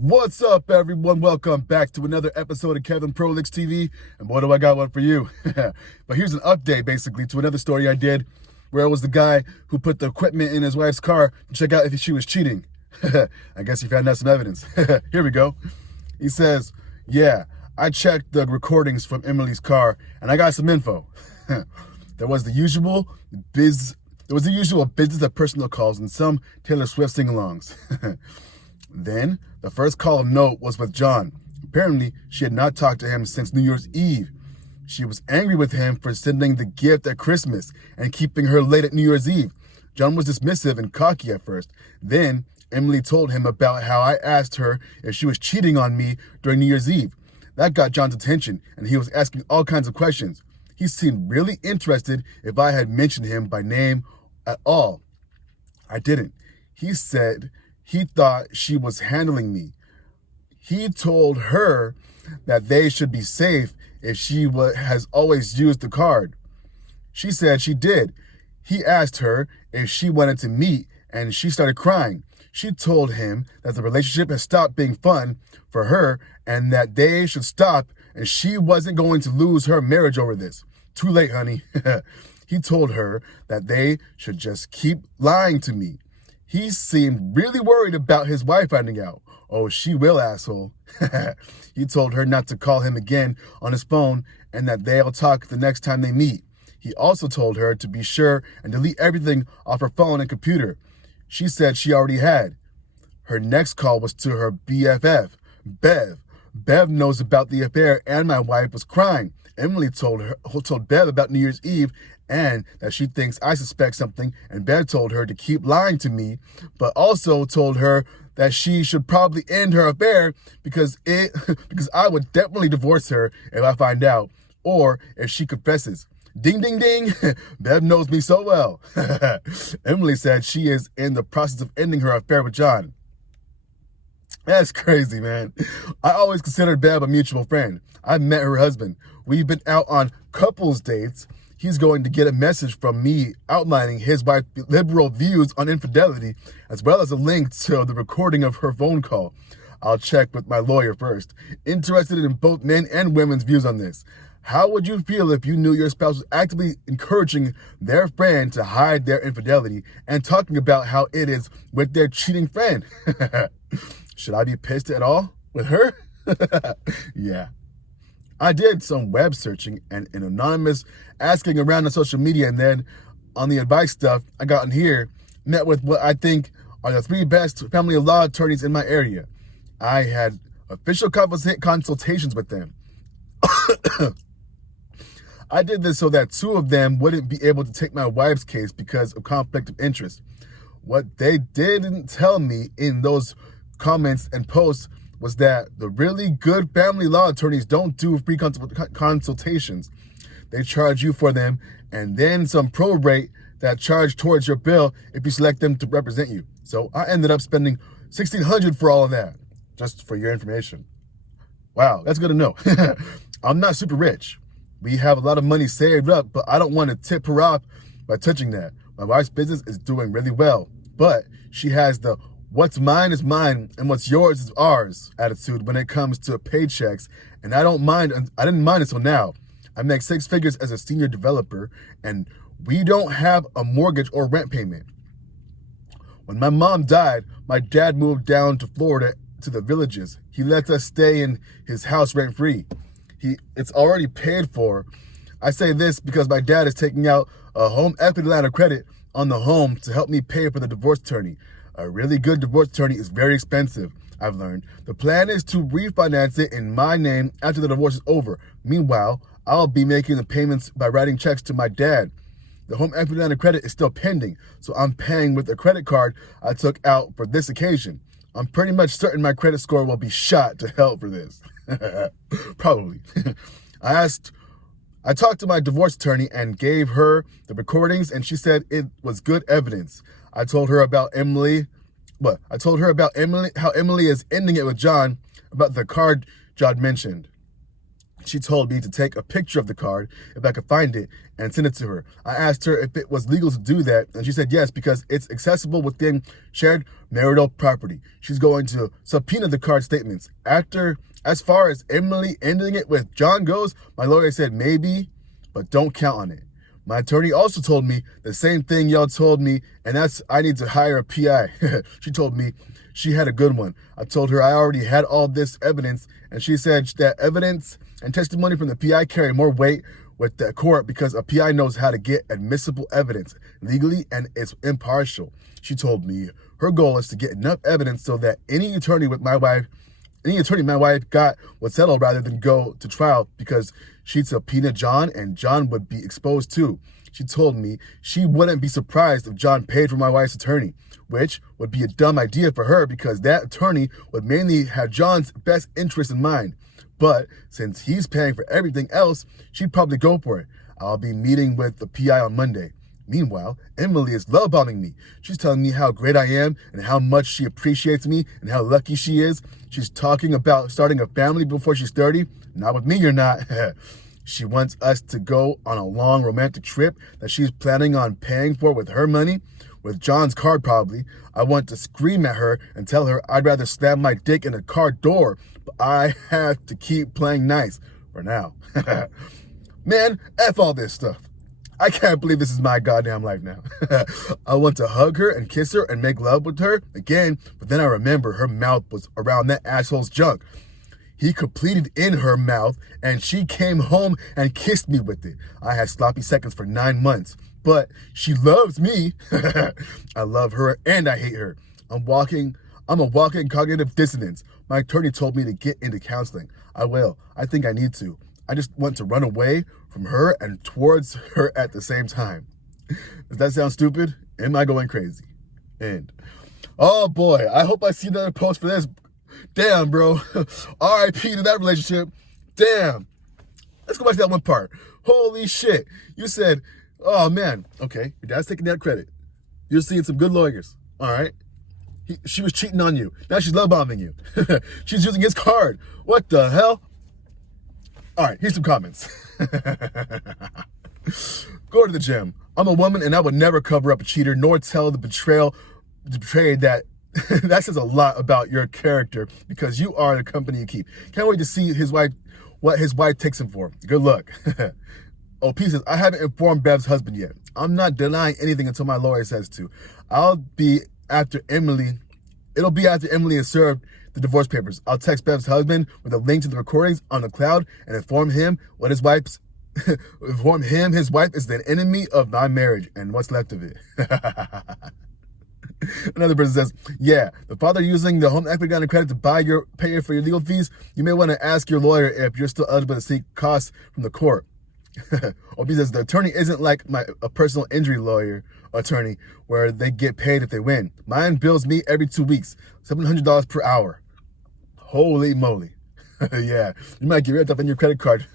What's up, everyone? Welcome back to another episode of Kevin Prolix TV. And boy, do I got one for you. But here's an update, basically, to another story I did where it was the guy who put the equipment in his wife's car to check out if she was cheating. I guess he found out some evidence. Here we go. He says, yeah, I checked the recordings from Emily's car and I got some info. There was the usual business of personal calls and some Taylor Swift sing-alongs. Then, the first call of note was with John. Apparently, she had not talked to him since New Year's Eve. She was angry with him for sending the gift at Christmas and keeping her late at New Year's Eve. John was dismissive and cocky at first. Then, Emily told him about how I asked her if she was cheating on me during New Year's Eve. That got John's attention, and he was asking all kinds of questions. He seemed really interested if I had mentioned him by name at all. I didn't. He said he thought she was handling me. He told her that they should be safe if she has always used the card. She said she did. He asked her if she wanted to meet, and she started crying. She told him that the relationship had stopped being fun for her and that they should stop, and she wasn't going to lose her marriage over this. Too late, honey. He told her that they should just keep lying to me. He seemed really worried about his wife finding out. Oh, she will, asshole. He told her not to call him again on his phone and that they'll talk the next time they meet. He also told her to be sure and delete everything off her phone and computer. She said she already had. Her next call was to her BFF, Bev. Bev knows about the affair and my wife was crying. Emily told Bev about New Year's Eve and that she thinks I suspect something, and Bev told her to keep lying to me, but also told her that she should probably end her affair because I would definitely divorce her if I find out, or if she confesses. Ding, ding, ding. Bev knows me so well. Emily said she is in the process of ending her affair with John. That's crazy, man. I always considered Bev a mutual friend. I met her husband. We've been out on couples dates. He's going to get a message from me outlining his wife's liberal views on infidelity, as well as a link to the recording of her phone call. I'll check with my lawyer first. Interested in both men and women's views on this. How would you feel if you knew your spouse was actively encouraging their friend to hide their infidelity and talking about how it is with their cheating friend? Should I be pissed at all with her? Yeah. I did some web searching and an anonymous asking around on social media, and then on the advice stuff I got in here, met with what I think are the 3 best family law attorneys in my area. I had official consultations with them. I did this so that 2 of them wouldn't be able to take my wife's case because of conflict of interest. What they didn't tell me in those comments and posts was that the really good family law attorneys don't do free consultations. They charge you for them and then some prorate that charge towards your bill if you select them to represent you. So I ended up spending $1,600 for all of that, just for your information. Wow, that's good to know. I'm not super rich. We have a lot of money saved up, but I don't want to tip her off by touching that. My wife's business is doing really well, but she has the what's mine is mine and what's yours is ours attitude when it comes to paychecks, and I didn't mind until now. I make 6 figures as a senior developer, and we don't have a mortgage or rent payment. When my mom died, my dad moved down to Florida to the Villages. He lets us stay in his house rent-free. It's already paid for. I say this because my dad is taking out a home equity line of credit on the home to help me pay for the divorce attorney. A really good divorce attorney is very expensive, I've learned. The plan is to refinance it in my name after the divorce is over. Meanwhile, I'll be making the payments by writing checks to my dad. The home equity line of credit is still pending, so I'm paying with a credit card I took out for this occasion. I'm pretty much certain my credit score will be shot to hell for this. Probably. I talked to my divorce attorney and gave her the recordings, and she said it was good evidence. I told her about Emily, how Emily is ending it with John about the card John mentioned. She told me to take a picture of the card if I could find it and send it to her. I asked her if it was legal to do that, and she said yes, because it's accessible within shared marital property. She's going to subpoena the card statements. As far as Emily ending it with John goes, my lawyer said maybe, but don't count on it. My attorney also told me the same thing y'all told me, and that's I need to hire a PI. She told me she had a good one. I told her I already had all this evidence, and she said that evidence and testimony from the PI carry more weight with the court because a PI knows how to get admissible evidence legally and it's impartial. She told me her goal is to get enough evidence so that any attorney my wife got would settle rather than go to trial, because she'd subpoena John and John would be exposed too. She told me she wouldn't be surprised if John paid for my wife's attorney, which would be a dumb idea for her because that attorney would mainly have John's best interest in mind. But since he's paying for everything else, she'd probably go for it. I'll be meeting with the PI on Monday. Meanwhile, Emily is love bombing me. She's telling me how great I am and how much she appreciates me and how lucky she is. She's talking about starting a family before she's 30. Not with me, you're not. She wants us to go on a long romantic trip that she's planning on paying for with her money, with John's card probably. I want to scream at her and tell her I'd rather slam my dick in a car door, but I have to keep playing nice for now. Man, F all this stuff. I can't believe this is my goddamn life now. I want to hug her and kiss her and make love with her again, but then I remember her mouth was around that asshole's junk. He completed in her mouth, and she came home and kissed me with it. I had sloppy seconds for 9 months, but she loves me. I love her and I hate her. I'm a walking cognitive dissonance. My attorney told me to get into counseling. I will. I think I need to. I just want to run away from her and towards her at the same time. Does that sound stupid? Am I going crazy? End. Oh boy, I hope I see another post for this. Damn, bro. R.I.P. to that relationship. Damn. Let's go back to that one part. Holy shit. You said, oh man, okay, your dad's taking that credit. You're seeing some good lawyers. All right. She was cheating on you. Now she's love bombing you. She's using his card. What the hell? All right, here's some comments. Go to the gym. I'm a woman and I would never cover up a cheater nor tell the betrayed that. That says a lot about your character because you are the company you keep. Can't wait to see what his wife takes him for. Good luck. OP says, I haven't informed Bev's husband yet. I'm not denying anything until my lawyer says to. It'll be after Emily has served the divorce papers. I'll text Bev's husband with a link to the recordings on the cloud and inform him his wife is the enemy of my marriage and what's left of it. Another person says, yeah, the father using the home equity line of credit to pay for your legal fees. You may want to ask your lawyer if you're still eligible to seek costs from the court. OP says, the attorney isn't like a personal injury lawyer attorney where they get paid if they win. Mine bills me every 2 weeks, $700 per hour. Holy moly. Yeah, you might get ripped up on your credit card.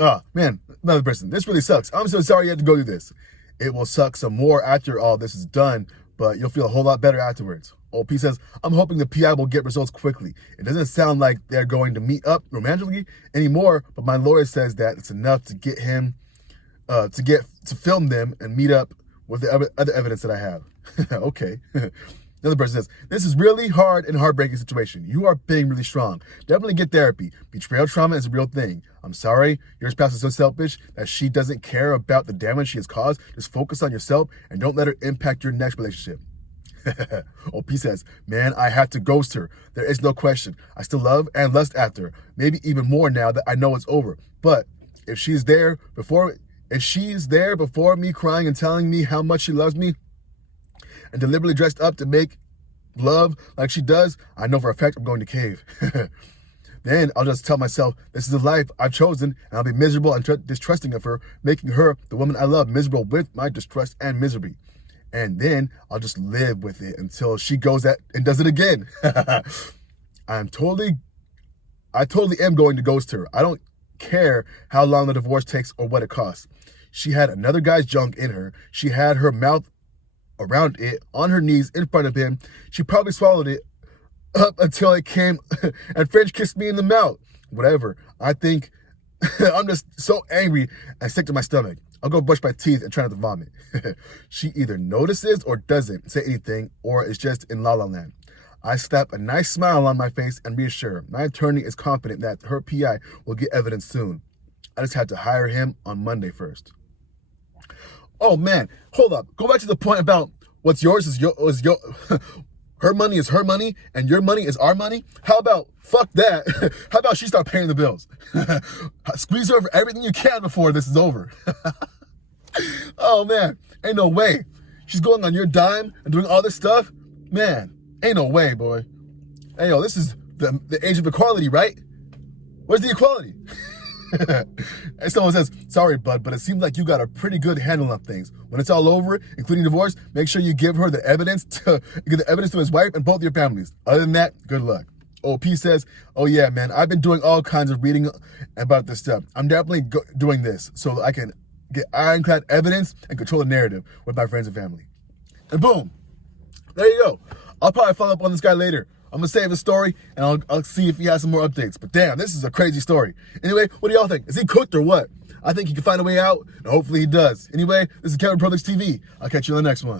Oh, man, another person. This really sucks. I'm so sorry you had to go through this. It will suck some more after all this is done, but you'll feel a whole lot better afterwards. OP says, I'm hoping the PI will get results quickly. It doesn't sound like they're going to meet up romantically anymore, but my lawyer says that it's enough to get him to film them and meet up with the other evidence that I have. Okay. Another person says, this is really hard and heartbreaking situation. You are being really strong. Definitely get therapy. Betrayal trauma is a real thing. I'm sorry your spouse is so selfish that she doesn't care about the damage she has caused. Just focus on yourself and don't let her impact your next relationship. OP says, man, I have to ghost her. There is no question. I still love and lust after her. Maybe even more now that I know it's over. But if she's there before me crying and telling me how much she loves me and deliberately dressed up to make love like she does, I know for a fact I'm going to cave. Then I'll just tell myself, this is the life I've chosen, and I'll be miserable and distrusting of her, making her, the woman I love, miserable with my distrust and misery. And then I'll just live with it until she goes and does it again. I totally am going to ghost her. I don't care how long the divorce takes or what it costs. She had another guy's junk in her. She had her mouth around it, on her knees in front of him. She probably swallowed it up until it came and French kissed me in the mouth. Whatever. I think I'm just so angry and sick to my stomach. I'll go brush my teeth and try not to vomit. She either notices or doesn't say anything, or is just in la la land. I slap a nice smile on my face and reassure my attorney is confident that her PI will get evidence soon. I just had to hire him on Monday first. Oh man, hold up. Go back to the point about what's yours is your her money is her money and your money is our money. How about fuck that? How about she start paying the bills? Squeeze her for everything you can before this is over. Oh man, ain't no way. She's going on your dime and doing all this stuff? Man, ain't no way, boy. Hey yo, this is the age of equality, right? Where's the equality? And someone says, sorry, bud, but it seems like you got a pretty good handle on things. When it's all over, including divorce, make sure you give her the evidence to his wife and both your families. Other than that, good luck. OP says, oh yeah, man, I've been doing all kinds of reading about this stuff. I'm definitely doing this so I can get ironclad evidence and control the narrative with my friends and family. And boom, there you go. I'll probably follow up on this guy later. I'm going to save the story, and I'll see if he has some more updates. But damn, this is a crazy story. Anyway, what do y'all think? Is he cooked or what? I think he can find a way out, and hopefully he does. Anyway, this is Kevin Pro Lex TV. I'll catch you on the next one.